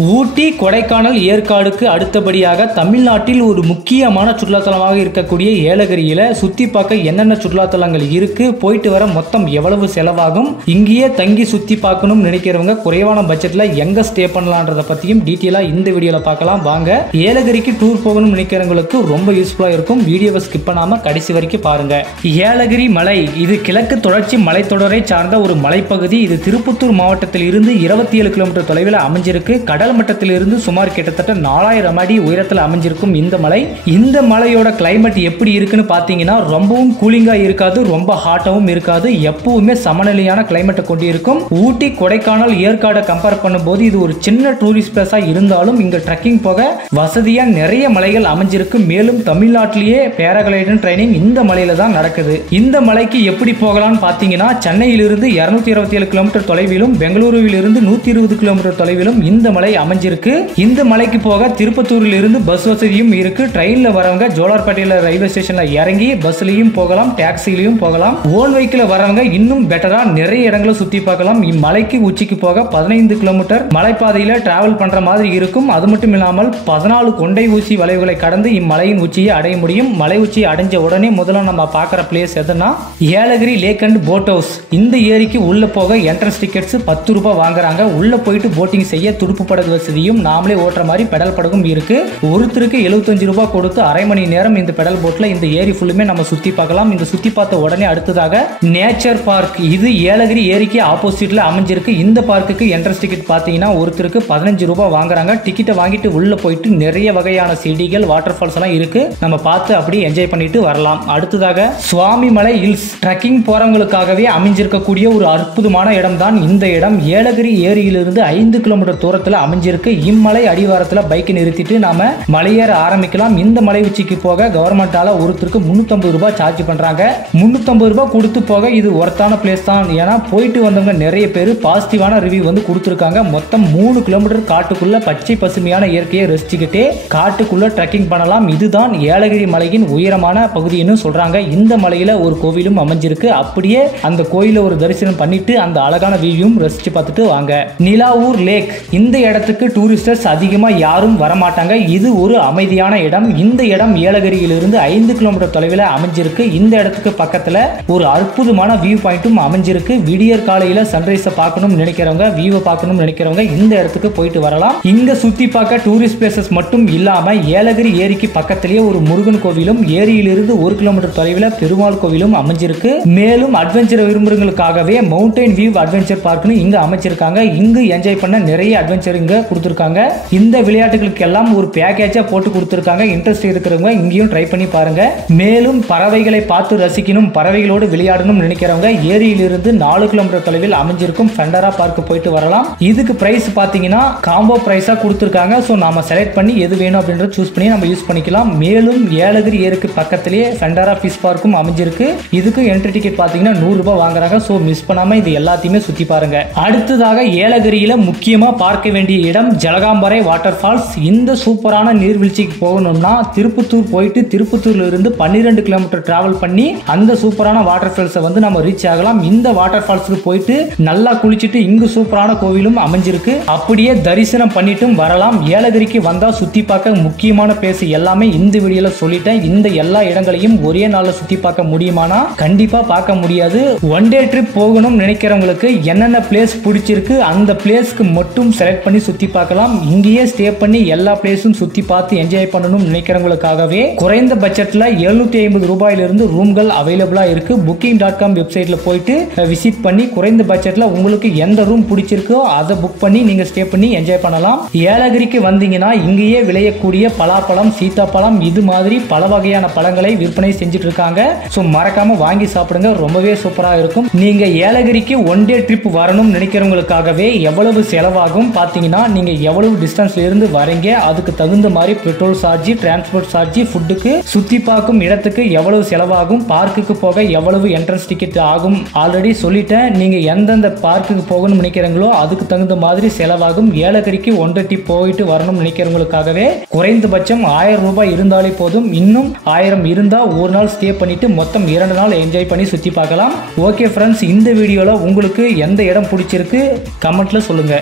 ஊட்டி, கொடைக்கானல், ஏற்காடுக்கு அடுத்தபடியாக தமிழ்நாட்டில் ஒரு முக்கியமான சுற்றுலாத்தலமாக இருக்கக்கூடிய ஏலகிரியில சுத்தி பார்க்க என்னென்ன சுற்றுலாத்தலங்கள் இருக்கு, போயிட்டு வர மொத்தம் எவ்வளவு செலவாகும், இங்கேயே தங்கி சுத்தி பார்க்கணும்னு நினைக்கிறவங்க குறைவான பட்ஜெட்ல எங்க ஸ்டே பண்ணலாம்ன்றத பத்தியும் டீட்டெயிலா இந்த வீடியோல பார்க்கலாம் வாங்க. ஏலகிரிக்கு டூர் போகணும்னு நினைக்கிறவங்களுக்கு ரொம்ப யூஸ்ஃபுல்லா இருக்கும். வீடியோவை ஸ்கிப் பண்ணாம கடைசி வரைக்கும் பாருங்க. ஏலகிரி மலை இது கிழக்கு தொடர்ச்சி மலைத்தொடரை சார்ந்த ஒரு மலைப்பகுதி. இது திருப்பத்தூர் மாவட்டத்தில் இருந்து 27 கிலோமீட்டர் தொலைவில் அமைஞ்சிருக்கு. கடல் மட்டத்திலிருந்து சுமார் கிட்டத்தட்ட 4000 அடி உயரத்தில் அமைஞ்சிருக்கும் இந்த மலையோட கிளைமேட் எப்படி இருக்குன்னு பாத்தீங்கன்னா ரொம்பவும் கூலிங்கா இருக்காது, ரொம்ப ஹாட்டாவும் இருக்காது, எப்பவுமே சமநிலையான கிளைமேட்டை கொண்டு இருக்கும். ஊட்டி, கொடைக்கானல், ஏற்காடை கம்பேர் பண்ணும்போது இது ஒரு சின்ன டூரிஸ்ட் பிளேஸா இருந்தாலும் இங்க ட்ரெக்கிங் போக வசதியா நிறைய மலைகள் அமைஞ்சிருக்கு. மேலும் தமிழ்நாட்டிலேயே பேராகிளைடிங் ட்ரைனிங் இந்த மலையில தான் நடக்குது. இந்த மலைக்கு எப்படி போகலாம்னு பாத்தீங்கன்னா சென்னையிலிருந்து 227 கிலோமீட்டர் தொலைவிலும் பெங்களூருவில் இருந்து 120 கிலோமீட்டர் தொலைவிலும் இந்த மலை அமைஞ்சிருக்கு. இந்த மலைக்கு போக திருப்பத்தூரில் இருந்து பஸ் வசதியும் இருக்கு. ட்ரெயின்ல வரவங்க ஜோலார்பேட்டையில ரயில்வே ஸ்டேஷன்ல இறங்கி பஸ்லயும் போகலாம், டாக்ஸிலையும் போகலாம். ஓன் வெஹிக்கிள் வரவங்க இன்னும் பெட்டரா நிறைய இடங்களை சுத்தி பார்க்கலாம். இம்மலைக்கு உச்சிக்கு போக 15 கிலோமீட்டர் மலைப்பாதையில டிராவல் பண்ற மாதிரி இருக்கும். அது மட்டும் இல்லாமல் 14 கொண்டை ஊசி வளைவுகளை கடந்து இம்மலையின் உச்சியை அடைய முடியும். மலை உச்சியை அடைஞ்ச உடனே முதல்ல நம்ம பார்க்குற பிளேஸ் எதுனா Yelagiri lake and boat house. இந்த ஏரிக்கு உள்ள போக என்ட்ரன்ஸ் டிக்கெட்ஸ் 10 ரூபாய் வாங்குறாங்க. உள்ள போயிட்டு போட்டிங் செய்ய துடுப்பு படகு வசதியும் நாமளே ஓட்டுற மாதிரி பெடல் படகும் இருக்கு. ஒருத்தருக்கு 75 ரூபாய் கொடுத்து அரை மணி நேரம் இந்த பெடல் போட்ல இந்த ஏரி ஃபுல்லுமே நம்ம சுத்தி பார்க்கலாம். இந்த சுத்தி பார்த்த உடனே அடுத்ததாக நேச்சர் பார்க். இது ஏலகிரி ஏரிக்கு ஆப்போசிட்ல அமைஞ்சிருக்கு. இந்த பார்க்குக்கு என்ட்ரன்ஸ் டிக்கெட் பாத்தீங்கன்னா ஒருத்தருக்கு 15 ரூபாய் வாங்குறாங்க. டிக்கெட்டை வாங்கிட்டு உள்ள போயிட்டு நிறைய வகையான செடிகள், வாட்டர் ஃபால்ஸ் எல்லாம் இருக்கு. நம்ம பார்த்து அப்படி என்ஜாய் பண்ணிட்டு வரலாம். அடுத்ததாக சுவாமிமலை ஹில்ஸ். ட்ரெக்கிங் போறவங்களுக்காகவே அமைஞ்சிருக்கக்கூடிய ஒரு அற்புதமான இடம் தான் இந்த இடம். ஏலகிரி ஏரியிலிருந்து 5 கிலோமீட்டர் தூரத்தில் அமைஞ்சிருக்கு. இம்மலை அடிவாரத்தில் பைக் நிறுத்திட்டு நாம மலையேற ஆரம்பிக்கலாம். இந்த மலை உச்சிக்கு போக கவர்மெண்டால ஒருத்தருக்கு 350 ரூபாய் சார்ஜ் பண்றாங்க. 350 ரூபாய் கொடுத்து போக இது ஒர்த்தான பிளேஸ் தான். ஏன்னா போயிட்டு வந்தவங்க நிறைய பேர் பாசிட்டிவான ரிவ்யூ வந்து கொடுத்துருக்காங்க. மொத்தம் 3 கிலோமீட்டர் காட்டுக்குள்ள பச்சை பசுமையான இயற்கையை ரசிச்சுக்கிட்டே காட்டுக்குள்ள ட்ரெக்கிங் பண்ணலாம். இதுதான் ஏலகிரி மலையின் உயரமான பகுதின்னு சொல்றாங்க. இந்த மலையில ஒரு கோவிலும் அமைஞ்சிருக்கு. அப்படியே அந்த கோயில ஒரு தரிசனம் பண்ணிட்டு அந்த அழகான வியூவும் ரசிச்சு பார்த்துட்டு வாங்க. நிலாவூர் லேக். இந்த இடத்துக்கு டூரிஸ்டர்ஸ் அதிகமா யாரும் வரமாட்டாங்க. இது ஒரு அமைதியான இடம். இந்த இடம் ஏலகிரியிலிருந்து 5 கிலோமீட்டர் தொலைவில் அமைஞ்சிருக்கு. இந்த இடத்துக்கு பக்கத்துல ஒரு அற்புதமான வியூ பாயிண்ட்டும் அமைஞ்சிருக்கு. விடியற் காலையில சன்ரைஸ் பார்க்கணும் நினைக்கிறவங்க, வியூவை பார்க்கணும் நினைக்கிறவங்க இந்த இடத்துக்கு போயிட்டு வரலாம். இங்க சுத்தி பார்க்க டூரிஸ்ட் பிளேசஸ் மட்டும் இல்லாம ஏலகிரி ஏரிக்கு பக்கத்திலேயே ஒரு முருகன் கோவிலும், ஏரியிலிருந்து 1 கிலோமீட்டர் தொலைவில் பெருமாள் கோவிலும் அமைஞ்சிருக்கு. மேலும் அட்வென்ச்சர் விரும்புறவங்களுக்காகவே மவுண்டைன் வியூ அட்வென்ச்சர் பார்க்னு இங்க அமைச்சிருக்காங்க. இங்கு என்ஜாய் பண்ண நிறைய அட்வென்ச்சர் இங்க கொடுத்திருக்காங்க. இந்த விளையாட்டுகளுக்கு எல்லாம் ஒரு பேக்கேஜா போட்டு கொடுத்திருக்காங்க. இன்ட்ரெஸ்ட் இருக்கிறவங்க இங்கேயும் ட்ரை பண்ணி பாருங்க. மேலும் பறவைகளை பார்த்து ரசிக்கணும், பறவைகளோடு விளையாடணும் நினைக்கிறவங்க ஏரியிலிருந்து 4 கிலோமீட்டர் தொலைவில் அமைஞ்சிருக்கும் ஃபெண்டரா பார்க் போயிட்டு வரலாம். இதுக்கு பிரைஸ் பாத்தீங்கன்னா காம்போ பிரைஸா கொடுத்திருக்காங்க. சோ நாம செலக்ட் பண்ணி எது வேணும் அப்படின்றத சூஸ் பண்ணி நம்ம யூஸ் பண்ணிக்கலாம். மேலும் ஏலகிரி ஏரிக்கு பக்கத்திலேயே ஃபெண்டரா ஃபிஷ் பார்க்கும் அமைஞ்சிருக்கு. இதுக்கு என்ட்ரி டிக்கெட் பாத்தீங்கன்னா 100 ரூபாய் வாங்குறாங்க. சோ மிஸ் பண்ணாம இது எல்லாத்தையுமே சுத்தி பாருங்க. அடுத்ததாக ஏலகிரியில முக்கியமா பார்க்க வேண்டிய இடம் ஜலகாம்பரை வாட்டர் ஃபால்ஸ். இந்த சூப்பரான நீர்வீழ்ச்சிக்கு போகணும்னா திருப்பத்தூர் போயிட்டு திருப்பத்தூர்ல இருந்து 12 கிலோமீட்டர் டிராவல் பண்ணி அந்த சூப்பரான வாட்டர் ஃபால்ஸை வந்து நம்ம ரீச் ஆகலாம். இந்த வாட்டர் ஃபால்ஸுக்கு போயிட்டு நல்லா குளிச்சுட்டு இங்கு சூப்பரான கோவிலும் அமைஞ்சிருக்கு. அப்படியே தரிசனம் பண்ணிட்டும் வரலாம். ஏலகிரிக்கு வந்தா சுத்தி பார்க்க முக்கியமான பிளேஸ் எல்லாமே இந்த வீடியோல சொல்லிட்டேன். இந்த எல்லா இடங்களையும் ஒரே நாள்ல சுத்தி பார்க்க முடியுமானா கண்டிப்பா பார்க்க முடியாது. ஒன் டே ட்ரிப் போகணும் நினைக்கிறவங்களுக்கு என்னென்ன பிளேஸ் பிடிச்சிருக்கு அந்த பிளேஸ்க்கு மட்டும் செலக்ட் பண்ணி சுத்தி பார்க்கலாம். இங்கேயே ஸ்டே பண்ணி எல்லா பிளேஸும் சுத்தி பார்த்து என்ஜாய் பண்ணணும் நினைக்கிறவங்களுக்காகவே குறைந்த பட்ஜெட்ல 750 ரூபாயிலிருந்து ரூம்கள் அவைலபிளா இருக்கு. booking.com வெப்சைட்ல போயிட்டு விசிட் பண்ணி குறைந்த பட்ஜெட்ல உங்களுக்கு எந்த ரூம் பிடிச்சிருக்கோ அதை புக் பண்ணி நீங்க ஸ்டே பண்ணி என்ஜாய் பண்ணலாம். ஏலகிரிக்கு வந்தீங்கன்னா இங்கேயே விளையக்கூடிய பலாப்பழம், சீத்தாப்பழம் இது மாதிரி பல வகையான பழங்களை விற்பனை செஞ்சுட்டு இருக்காங்க. சோ மறக்காம வாங்கி சாப்பிடுங்க, ரொம்பவே சூப்பரா இருக்கும். நீங்க ஏலகிரிக்கு ஒன் டே ட்ரிப் வரணும் நினைக்கிறவங்களுக்காகவே எவ்வளவு செலவாகும் பாத்தீங்கன்னா நீங்க எவ்வளவு டிஸ்டன்ஸ்ல இருந்து வரீங்க அதுக்கு தகுந்த மாதிரி பெட்ரோல் சார்ஜ், டிரான்ஸ்போர்ட் சார்ஜ், ஃபுட்டுக்கு, சுத்தி பார்க்கும் இடத்துக்கு எவ்வளவு செலவாகும், பார்க்குக்கு போக எவ்வளவு என்ட்ரன்ஸ் டிக்கெட் ஆகும் ஆல்ரெடி சொல்லிட்டேன். நீங்க எந்தெந்த பார்க்குக்கு போகணும் நினைக்கிறீங்களோ அதுக்கு தகுந்த மாதிரி செலவாகும். ஏலகிரிக்கு ஒன் டே ட்ரிப் போயிட்டு வரணும் நினைக்கிறவங்களுக்காகவே குறைந்தபட்சம் 1000 ரூபாய் இருந்தாலே போதும். இன்னும் 1000 இருந்தா ஒரு நாள் ஸ்டே பண்ணிட்டு மொத்தம் 2 நாள் என்ஜாய் பண்ணி சுத்தி பார்க்கலாம். ஓகே ஃப்ரெண்ட்ஸ், இந்த வீடியோல உங்களுக்கு எந்த இடம் பிடிச்சிருக்கு கமெண்ட்ல சொல்லுங்க.